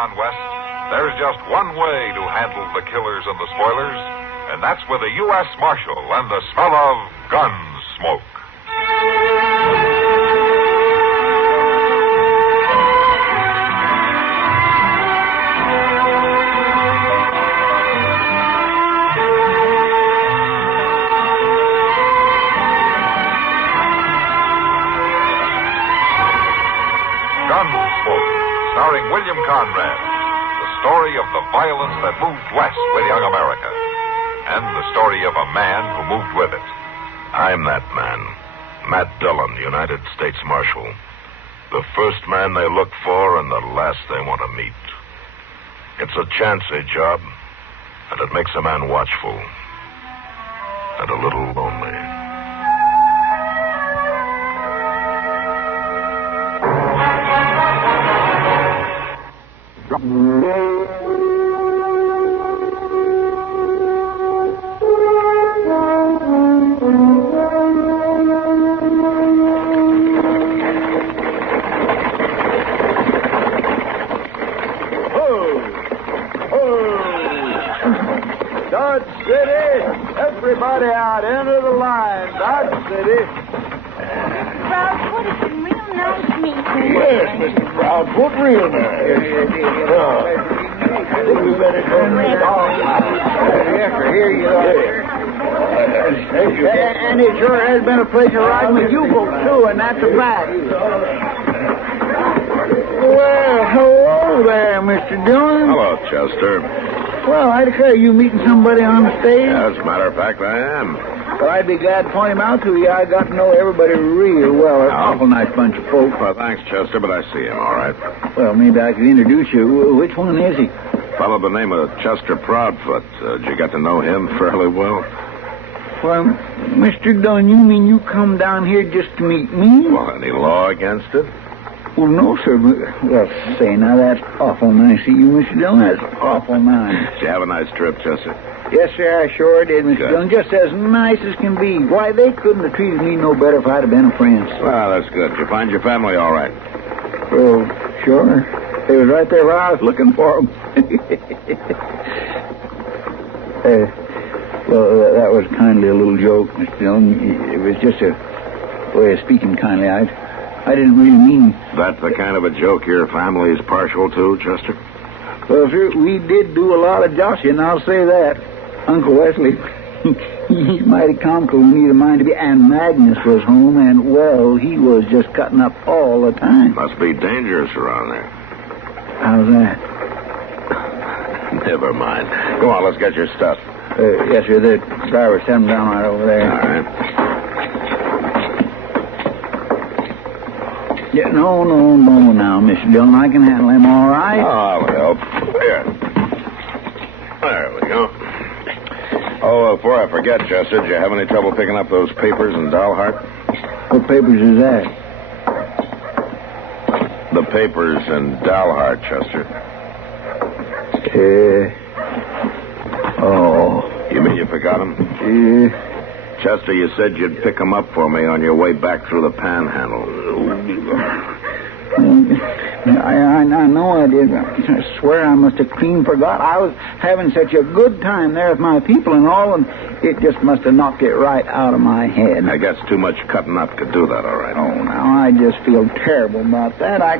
on West, there's just one way to handle the killers and the spoilers, and that's with a U.S. Marshal and the smell of Gunsmoke. Gunsmoke, starring William Conrad. The story of the violence that moved west with young America. And the story of a man who moved with it. I'm that man. Matt Dillon, United States Marshal. The first man they look for and the last they want to meet. It's a chancy job, and it makes a man watchful. And a little lonely. Dodge City! Everybody out, enter the line. Dodge City. Proudfoot, it's been real nice meeting you. Yes, Mr. Proudfoot, real nice. I think we better go in the Yes, sir, here you are. Thank you. And it sure has been a pleasure riding with you folks, too, and that's a fact. Well, hello there, Mr. Dillon. Hello, Chester. Well, I declare you meeting somebody on the stage. As a matter of fact, I am. Well, I'd be glad to point him out to you. I got to know everybody real well. They're an awful nice bunch of folks. Well, thanks, Chester, but I see him, all right. Well, maybe I could introduce you. Which one is he? Fellow by the name of Chester Proudfoot. Did you get to know him fairly well? Well, Mr. Dillon, you mean you come down here just to meet me? Well, any law against it? Well, no, sir. Well, say, now that's awful nice of you, Mr. Dillon. That's awful nice. Did you have a nice trip, Chester? Yes, sir, I sure did, Mr. Good. Dillon. Just as nice as can be. Why, they couldn't have treated me no better if I'd have been a friend. Well, that's good. Did you find your family all right? Well, sure. They was right there where I was looking for them. Well, that was kindly a little joke, Mr. Dillon. It was just a way of speaking kindly. I didn't really mean... That's the kind of a joke your family is partial to, Chester? Well, sir, we did do a lot of joshing, I'll say that. Uncle Wesley, he's mighty comical when he's a mind to be. And Magnus was home, and, well, he was just cutting up all the time. Must be dangerous around there. How's that? Never mind. Come on, let's get your stuff. Yes, sir, the driver sent him down right over there. All right. Yeah, no, now, Mr. Dillon. I can handle him all right. Oh, I'll help. Here. There we go. Oh, before I forget, Chester, did you have any trouble picking up those papers in Dalhart? What papers is that? The papers in Dalhart, Chester. Oh. You mean you forgot them? Chester, you said you'd pick them up for me on your way back through the Panhandle. I know I did. I swear I must have clean forgot. I was having such a good time there with my people and all, and it just must have knocked it right out of my head. I guess too much cutting up could do that, all right. Oh, now, I just feel terrible about that. I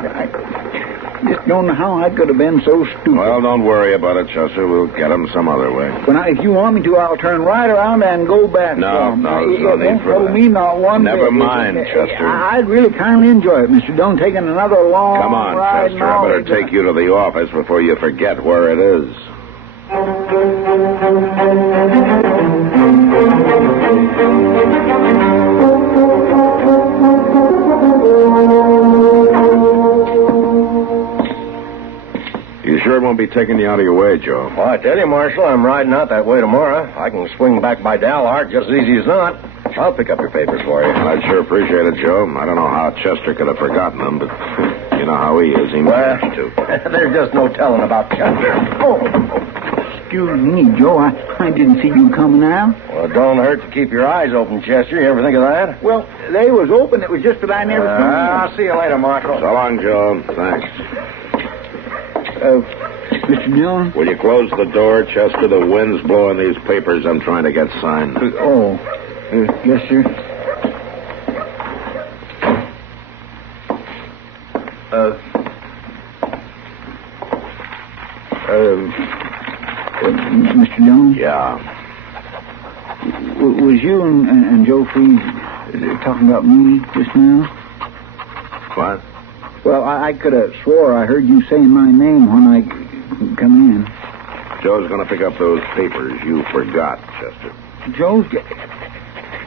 just don't know how I could have been so stupid. Well, don't worry about it, Chester. We'll get them some other way. But if you want me to, I'll turn right around and go back. No, there's no need for that. Me not one Never bit. mind, Chester. I'd really kindly enjoy it, Mr. Dillon, taking another long Come on, ride. Chester. I better take you to the office before you forget where it is. You sure it won't be taking you out of your way, Joe? Well, I tell you, Marshal, I'm riding out that way tomorrow. I can swing back by Dalhart just as easy as not. I'll pick up your papers for you. I'd sure appreciate it, Joe. I don't know how Chester could have forgotten them, but you know how he is. He managed to. There's just no telling about Chester. Excuse me, Joe. I didn't see you coming out. Well, it don't hurt to keep your eyes open, Chester. You ever think of that? Well, they was open. It was just that I never seen them. I'll see you later, Marshal. So long, Joe. Thanks. Mr. Dillon? Will you close the door, Chester? The wind's blowing these papers I'm trying to get signed. Yes, sir. Mr. Dillon? Yeah. Was you and Joe Freeze talking about me just now? What? Well, I could have swore I heard you saying my name when I come in. Joe's going to pick up those papers. You forgot, Chester.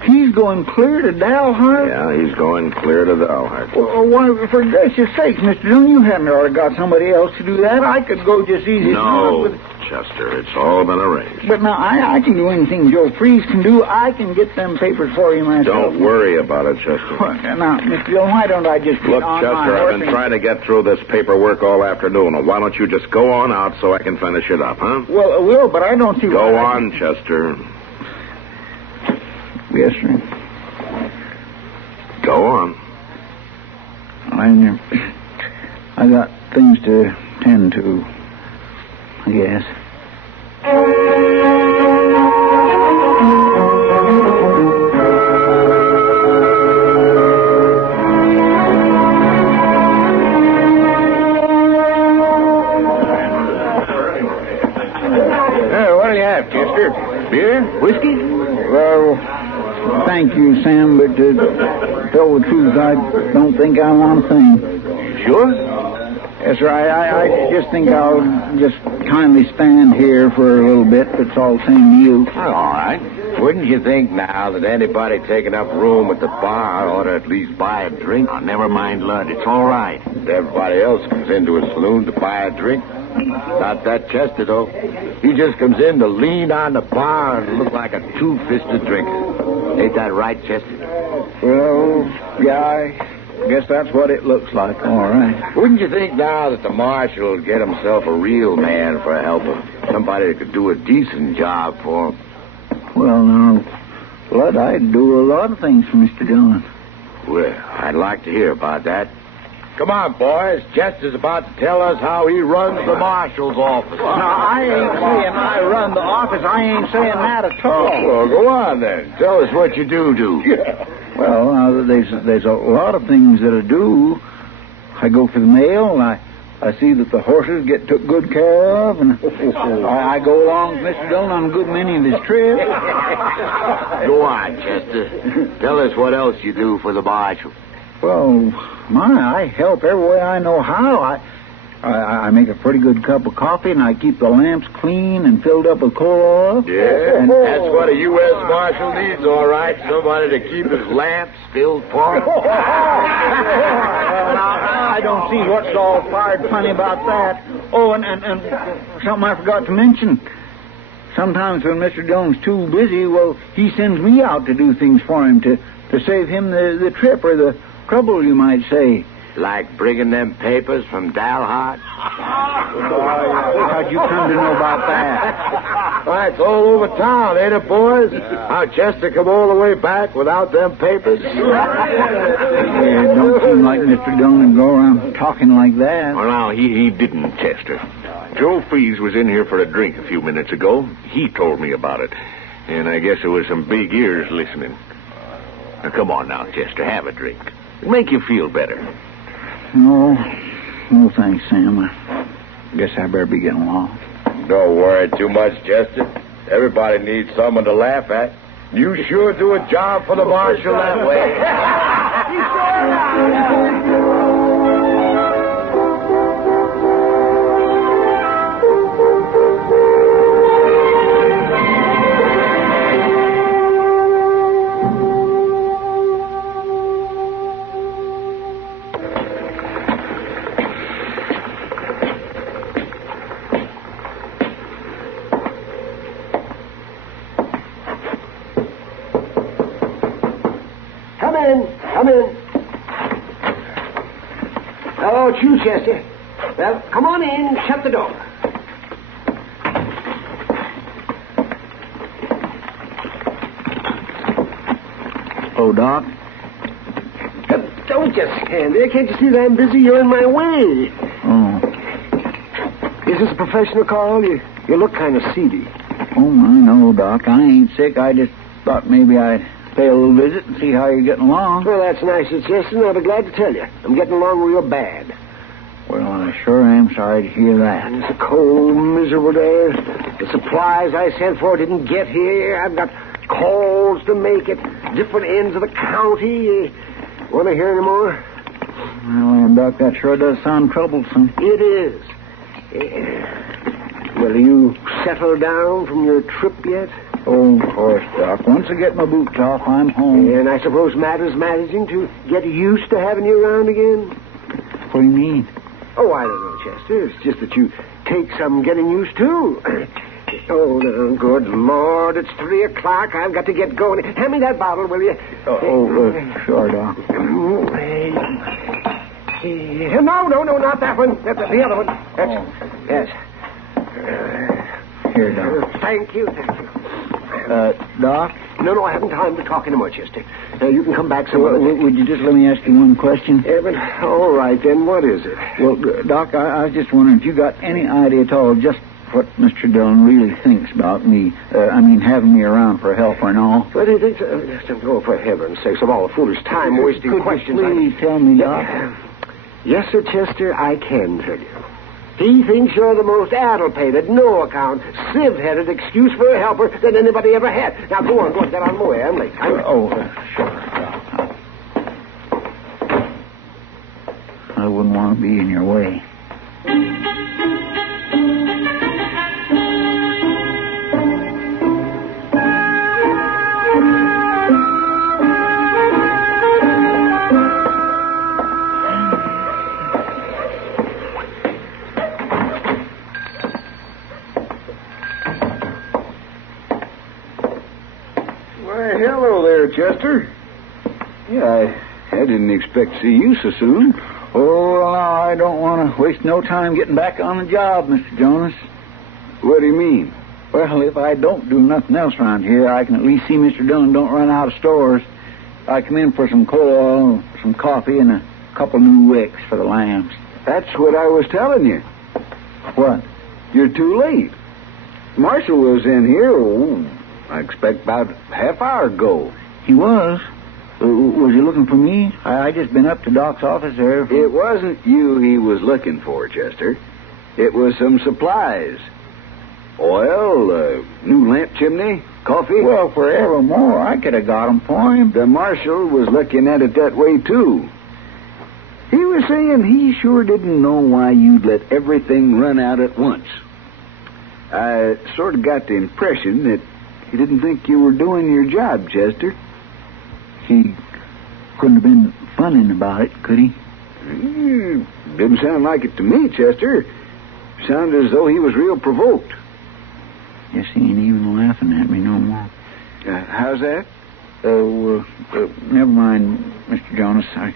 He's going clear to Dalhart? Yeah, he's going clear to Dalhart. Well, why, for gracious sakes, Mr. Dillon, you hadn't already got somebody else to do that. I could go just easy as No, not. Chester, it's all been arranged. But now, I can do anything Joe Freeze can do. I can get them papers for you myself. Don't worry about it, Chester. Well, now, Mr. Dillon, why don't I just Look, get on my Chester, horse I've been trying to get through this paperwork all afternoon. Why don't you just go on out so I can finish it up, huh? Well, I will, but I don't see why. Go on, Chester. Yes, sir. Go on. I got things to tend to, I guess. What do you have, Chester? Beer? Whiskey? Well, thank you, Sam, but to tell the truth, I don't think I want a thing. Sure? Yes, sir. I just think I'll just kindly stand here for a little bit. That's all the same to you. Well, all right. Wouldn't you think now that anybody taking up room at the bar ought to at least buy a drink? Oh, never mind, Lud. It's all right. Everybody else comes into a saloon to buy a drink. Not that Chester, though. He just comes in to lean on the bar and look like a two-fisted drinker. Ain't that right, Chester? Well, yeah, I guess that's what it looks like. All right. Wouldn't you think now that the marshal would get himself a real man for a helper? Somebody that could do a decent job for him? Well, now, Lud, I'd do a lot of things for Mr. Dillon. Well, I'd like to hear about that. Come on, boys. Chester's about to tell us how he runs the marshal's office. Now, I ain't saying I run the office. I ain't saying that at all. Well, go on then. Tell us what you do. Yeah. Well, there's a lot of things that I do. I go for the mail, and I see that the horses get took good care of, and I go along with Mr. Dillon on a good many of his trips. Go on, Chester. Tell us what else you do for the marshal. Well, I help every way I know how. I make a pretty good cup of coffee, and I keep the lamps clean and filled up with coal oil. Yeah, that's what a U.S. Marshal needs, all right. Somebody to keep his lamps filled for him. Now, I don't see what's all fired funny about that. Oh, and something I forgot to mention. Sometimes when Mr. Dillon's too busy, well, he sends me out to do things for him to save him the trip or the trouble, you might say. Like bringing them papers from Dalhart? How'd you come to know about that? Why, it's all over town, ain't it, boys? How Chester come all the way back without them papers? It don't seem like Mr. Dillon would go around talking like that. Well, now, he didn't, Chester. Joe Freeze was in here for a drink a few minutes ago. He told me about it. And I guess there was some big ears listening. Now, come on now, Chester, have a drink. It'll make you feel better. No, thanks, Sam. I guess I better be getting along. Don't worry too much, Chester. Everybody needs someone to laugh at. You sure do a job for the marshal that way. Come in. Oh, it's you, Chester. Well, come on in. Shut the door. Oh, Doc? Don't just stand there. Can't you see that I'm busy? You're in my way. Oh. Is this a professional call? You look kind of seedy. Oh, I know, Doc. I ain't sick. I just thought maybe I'd pay a little visit and see how you're getting along. Well, that's nice, Chester, and I'll be glad to tell you. I'm getting along real bad. Well, I sure am sorry to hear that. It's a cold, miserable day. The supplies I sent for didn't get here. I've got calls to make at different ends of the county. Want to hear any more? Well, Doc, that sure does sound troublesome. It is. Well, you settled down from your trip yet? Oh, of course, Doc. Once I get my boots off, I'm home. And I suppose Matt is managing to get used to having you around again? What do you mean? Oh, I don't know, Chester. It's just that you take some getting used to. Oh, no, good Lord. It's 3 o'clock. I've got to get going. Hand me that bottle, will you? Sure, Doc. No, not that one. That's the other one. Yes. Here, Doc. Thank you. Doc? No, I haven't time to talk anymore, Chester. You can come back some other day. Would you just let me ask you one question? But, all right, then. What is it? Well, Doc, I was just wondering if you got any idea at all just what Mr. Dillon really thinks about me. Having me around for help and all. What do you think? Oh, for heaven's sakes, of all the foolish time-wasting questions. Could you please tell me, Doc? Yes, Sir Chester, I can tell you. He thinks you're the most addle-pated, no-account, sieve-headed excuse for a helper that anybody ever had. Now, go on, get on my way. I'm late. Sure. I wouldn't want to be in your way. Chester? Yeah, I didn't expect to see you so soon. Oh, well, I don't want to waste no time getting back on the job, Mr. Jonas. What do you mean? Well, if I don't do nothing else around here, I can at least see Mr. Dillon don't run out of stores. I come in for some coal oil, some coffee, and a couple new wicks for the lamps. That's what I was telling you. What? You're too late. Marshal was in here, I expect about half hour ago. He was? Was he looking for me? I just been up to Doc's office there. It wasn't you he was looking for, Chester. It was some supplies. Oil, new lamp chimney, coffee. Well, forevermore, I could have got 'em for him. The marshal was looking at it that way, too. He was saying he sure didn't know why you'd let everything run out at once. I sort of got the impression that he didn't think you were doing your job, Chester. He couldn't have been funning about it, could he? Didn't sound like it to me, Chester. Sounded as though he was real provoked. Guess he ain't even laughing at me no more. How's that? Never mind, Mr. Jonas. I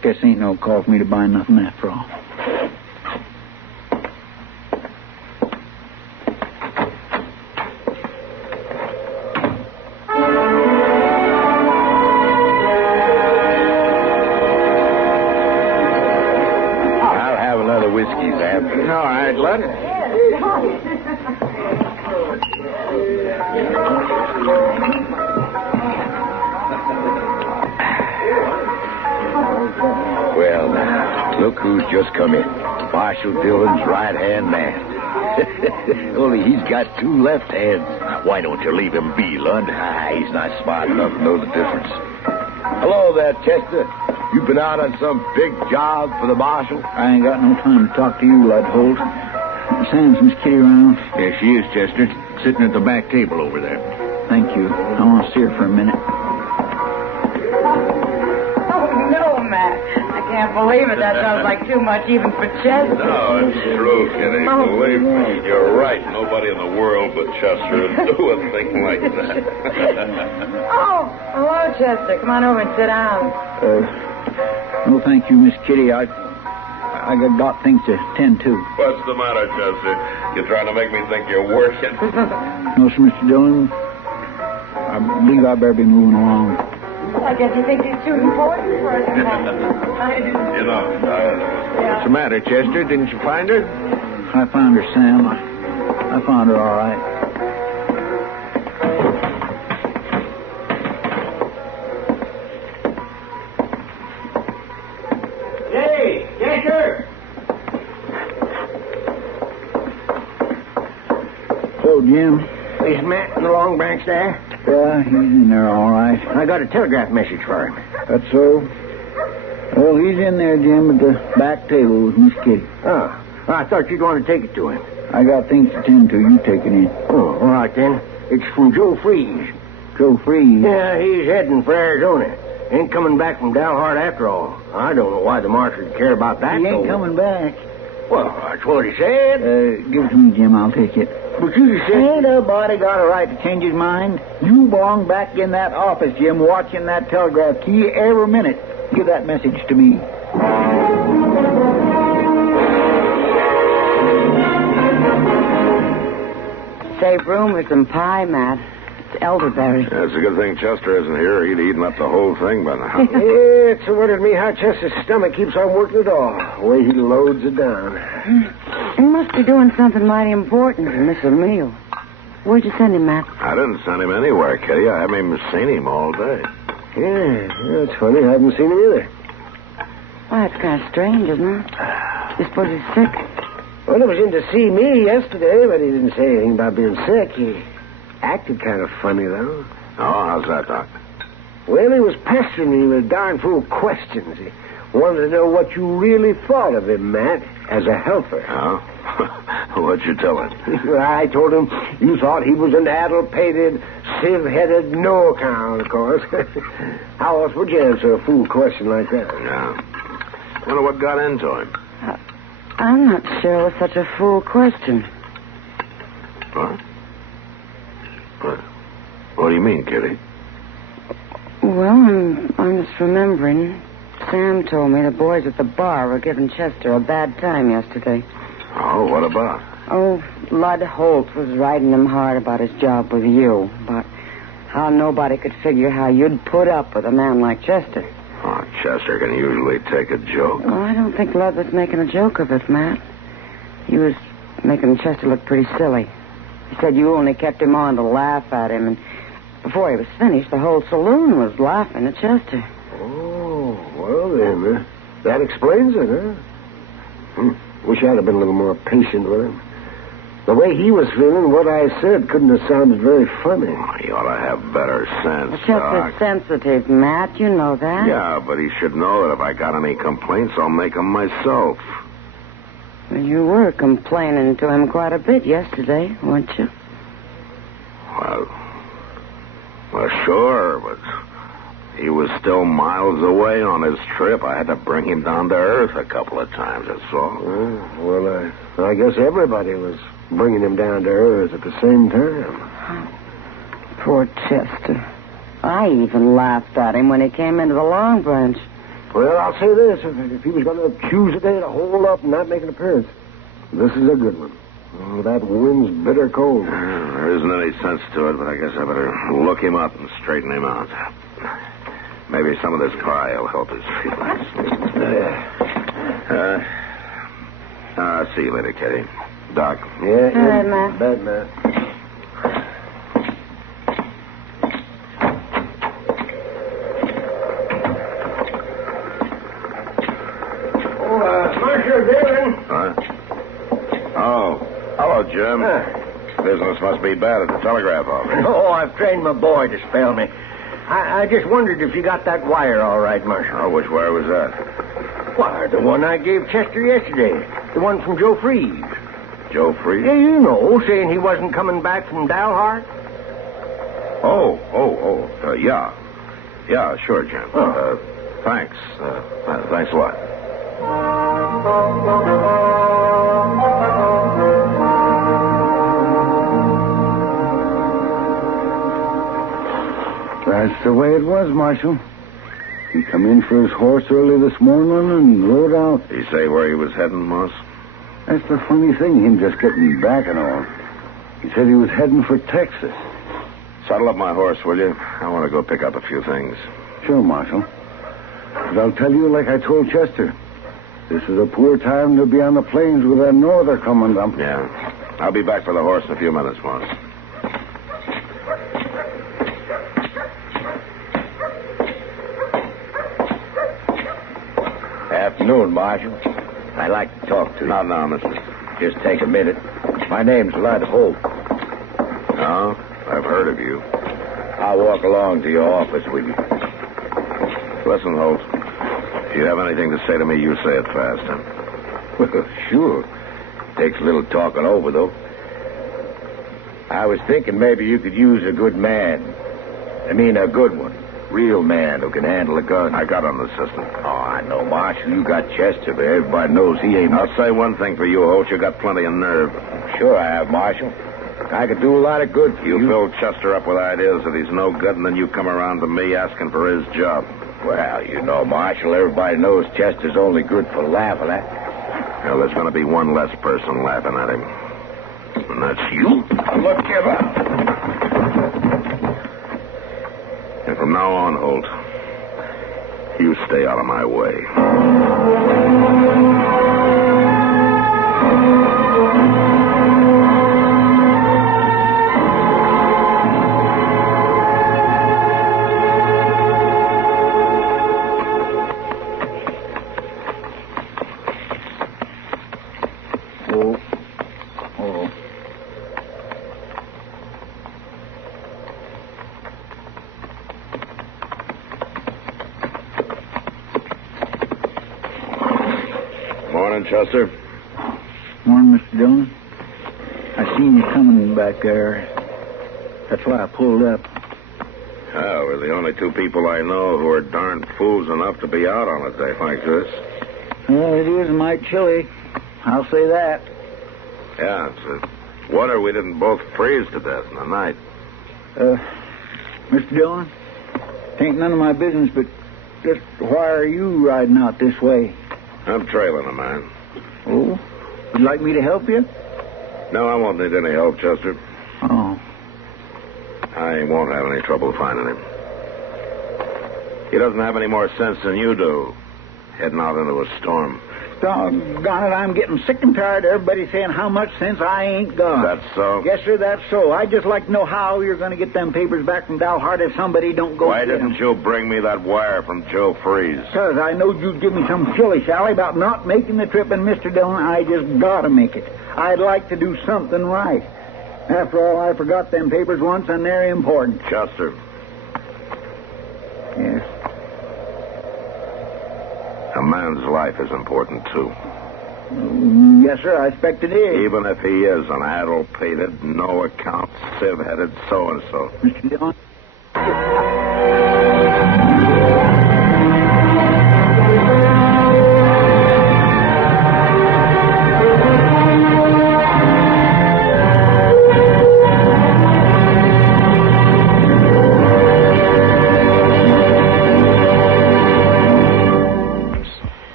guess ain't no call for me to buy nothing after all. All right, Lud. Well, now, look who's just come in. Marshal Dillon's right-hand man. Only he's got 2 left hands. Why don't you leave him be, Lud? He's not smart enough to know the difference. Hello there, Chester. You been out on some big job for the marshal? I ain't got no time to talk to you, Lud Holt. Sam's Miss Kitty around? There she is, Chester, sitting at the back table over there. Thank you. I want to see her for a minute. Oh, no, Matt. I can't believe it. That sounds like too much even for Chester. No, it's true, Kitty. Believe me, you're right. Nobody in the world but Chester would do a thing like that. Oh, hello, Chester. Come on over and sit down. No, thank you, Miss Kitty. I got things to tend to. What's the matter, Chester? You're trying to make me think you're working? No, sir, Mr. Dillon. I believe I better be moving along. Well, I guess he thinks he's too important for us to have. You know, What's the matter, Chester? Didn't you find her? I found her, Sam. I found her all right. Hey, Chester! So, Jim? Is Matt in the Long Branch there? Yeah, he's in there all right. I got a telegraph message for him. That's so? Well, he's in there, Jim, at the back table with Miss Kitty. Oh, I thought you'd want to take it to him. I got things to tend to. You take it in. Oh, all right, then. It's from Joe Freeze. Joe Freeze? Yeah, he's heading for Arizona. Ain't coming back from Dalhart after all. I don't know why the marshal would care about that. He ain't coming back. Well, that's what he said. Give it to me, Jim. I'll take it. But you said... Ain't nobody got a right to change his mind. You belong back in that office, Jim, watching that telegraph key every minute. Give that message to me. Save room with some pie, Matt. It's elderberry. Yeah, it's a good thing Chester isn't here. He'd eaten up the whole thing by now. Yeah, it's a wonder to me how Chester's stomach keeps on working at all. The way he loads it down. He must be doing something mighty important to miss a meal. Where'd you send him, Matt? I didn't send him anywhere, Kitty. I haven't even seen him all day. Yeah, that's funny. I haven't seen him either. Why, it's kind of strange, isn't it? You suppose he's sick? Well, he was in to see me yesterday, but he didn't say anything about being sick. He acted kind of funny, though. Oh, how's that, Doc? Well, he was pestering me with darn fool questions. He wanted to know what you really thought of him, Matt, as a helper. Oh? What'd you tell him? I told him you thought he was an addle-pated, sieve-headed no-account, of course. How else would you answer a fool question like that? Yeah. Wonder what got into him. I'm not sure it was such a fool question. What? What do you mean, Kitty? Well, I'm just remembering. Sam told me the boys at the bar were giving Chester a bad time yesterday. Oh, what about? Oh, Lud Holt was riding him hard about his job with you, about how nobody could figure how you'd put up with a man like Chester. Oh, Chester can usually take a joke. Oh, I don't think Lud was making a joke of it, Matt. He was making Chester look pretty silly. He said you only kept him on to laugh at him, and before he was finished, the whole saloon was laughing at Chester. Oh, well then, that explains it, huh? Wish I'd have been a little more patient with him. The way he was feeling, what I said couldn't have sounded very funny. Oh, he ought to have better sense, Well, Chester's Doc. sensitive, Matt. You know that. Yeah, but he should know that if I got any complaints, I'll make them myself. Well, you were complaining to him quite a bit yesterday, weren't you? Well, sure, but he was still miles away on his trip. I had to bring him down to earth a couple of times, that's all. Well, I guess everybody was bringing him down to earth at the same time. Poor Chester. I even laughed at him when he came into the Long Branch. Well, I'll say this. If he was going to choose a day to hold up and not make an appearance, this is a good one. Oh, that wind's bitter cold. There isn't any sense to it, but I guess I better look him up and straighten him out. Maybe some of this pie will help his feelings. See you later, Kitty. Doc. Yeah. All right, Matt. Bad, Matt. Marshal Dillon. Huh? Oh, hello, Jim. Business must be bad at the telegraph office. Oh, I've trained my boy to spell me. I just wondered if you got that wire all right, Marshal. Oh, which wire was that? Why, the one I gave Chester yesterday. The one from Joe Freeze. Joe Freeze? Yeah, you know, saying he wasn't coming back from Dalhart. Yeah. Yeah, sure, Jim. Oh. Thanks. Thanks a lot. That's the way it was, Marshal. He come in for his horse early this morning and rode out. Did he say where he was heading, Moss? That's the funny thing, him just getting back and all. He said he was heading for Texas. Saddle up my horse, will you? I want to go pick up a few things. Sure, Marshal. But I'll tell you like I told Chester. This is a poor time to be on the plains with that norther coming up. Yeah. I'll be back for the horse in a few minutes, Morris. Afternoon, Marshal. I'd like to talk to you. Not now, mister. Just take a minute. My name's Lud Holt. No, I've heard of you. I'll walk along to your office with you. Listen, Holt. If you have anything to say to me, you say it fast, huh? Well, sure. Takes a little talking over, though. I was thinking maybe you could use a good man. I mean, a good one. Real man who can handle a gun. I got an assistant. Oh, I know, Marshal. You got Chester, but everybody knows he ain't... I'll say one thing for you, Holt. You got plenty of nerve. Sure I have, Marshal. I could do a lot of good for you. You fill Chester up with ideas that he's no good, and then you come around to me asking for his job. Well, you know, Marshal, everybody knows Chester's only good for laughing at. Well, there's going to be one less person laughing at him. And that's you. Look here, And from now on, Holt, you stay out of my way. Chester? Morning, Mr. Dillon. I seen you coming back there. That's why I pulled up. Oh, we're the only two people I know who are darn fools enough to be out on a day like this. Well, it is mighty chilly. I'll say that. Yeah, it's a wonder we didn't both freeze to death in the night. Mr. Dillon, ain't none of my business, but just why are you riding out this way? I'm trailing a man. Oh? Would you like me to help you? No, I won't need any help, Chester. Oh. I won't have any trouble finding him. He doesn't have any more sense than you do, heading out into a storm. Doggone it, I'm getting sick and tired of everybody saying how much sense I ain't got. That's so? Yes, sir, that's so. I'd just like to know how you're going to get them papers back from Harte if somebody don't go Why get didn't 'em. you bring me that wire from Joe Freeze? Because I knowed you'd give me some shilly-shally about not making the trip, and Mr. Dillon, I just got to make it. I'd like to do something right. After all, I forgot them papers once, and they're important. Chester. Yes. A man's life is important, too. Yes, sir, I expect it is. Even if he is an addle-pated, no-account, sieve-headed so-and-so. Mr. Dillon?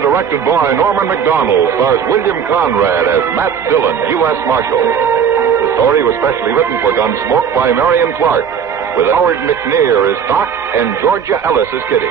Directed by Norman Macdonnell, stars William Conrad as Matt Dillon, U.S. Marshal. The story was specially written for Gunsmoke by Marion Clark, with Howard McNear as Doc and Georgia Ellis as Kitty.